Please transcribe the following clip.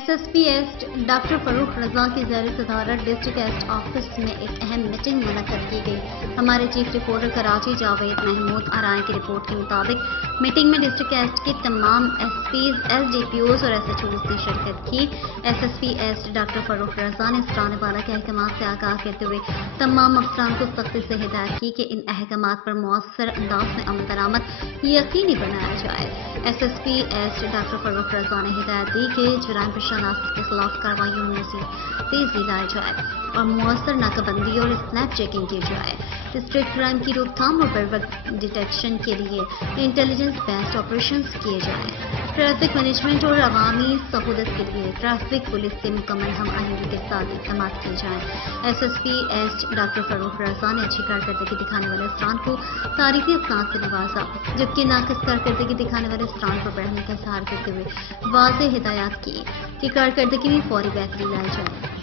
SSP east doctor Farrukh رضا کی زیر صدارت ڈسٹرکٹ ایسٹ آفس میں ایک اہم میٹنگ منعقد کی گئی۔ ہمارے چیف رپورٹر کراچی جاوید محمود آرائے کی رپورٹ کے مطابق میٹنگ میں ڈسٹرکٹ ایسٹ کے تمام S Ps, S D P Os اور ایس ایچ اوز نے شرکت کی۔ SSP east doctor Farrukh Raza نے اسٹرانے والا کے احکامات سے آگاہ کرتے ہوئے تمام افسران کو سختی سے ہدایت کی کہ ان احکامات پر مؤثر انداز میں عمل درآمد یقینی بنایا جائے۔ SSP east doctor Farrukh Raza نے ہدایت دی کہ جرائم پیشہ افراد کے خلاف کارروائیوں میں مزید تیزی لائی جائے اور مؤثر ناکہ بندی اور اسنیپ چیکنگ کی جائے۔ ڈسٹرکٹ کرائم کی روک تھام اور بروقت ڈیٹیکشن کے لیے انٹیلیجنس بیسڈ آپریشنز کیے جائیں۔ ٹریفک مینجمنٹ اور عوامی سہولت کے لیے ٹریفک پولیس کے مکمل ہم آہنگی کے ساتھ اقدامات کیے جائیں۔ SSP east doctor Farrukh Raza نے اچھی کارکردگی دکھانے والے افسران کو تعریفی اسناد سے نوازا، جبکہ ناقص کارکردگی دکھانے والے افسران پر بڑھنے کا اظہار کرتے ہوئے واضح ہدایات کی کہ کارکردگی میں فوری بہتری لائی جائے۔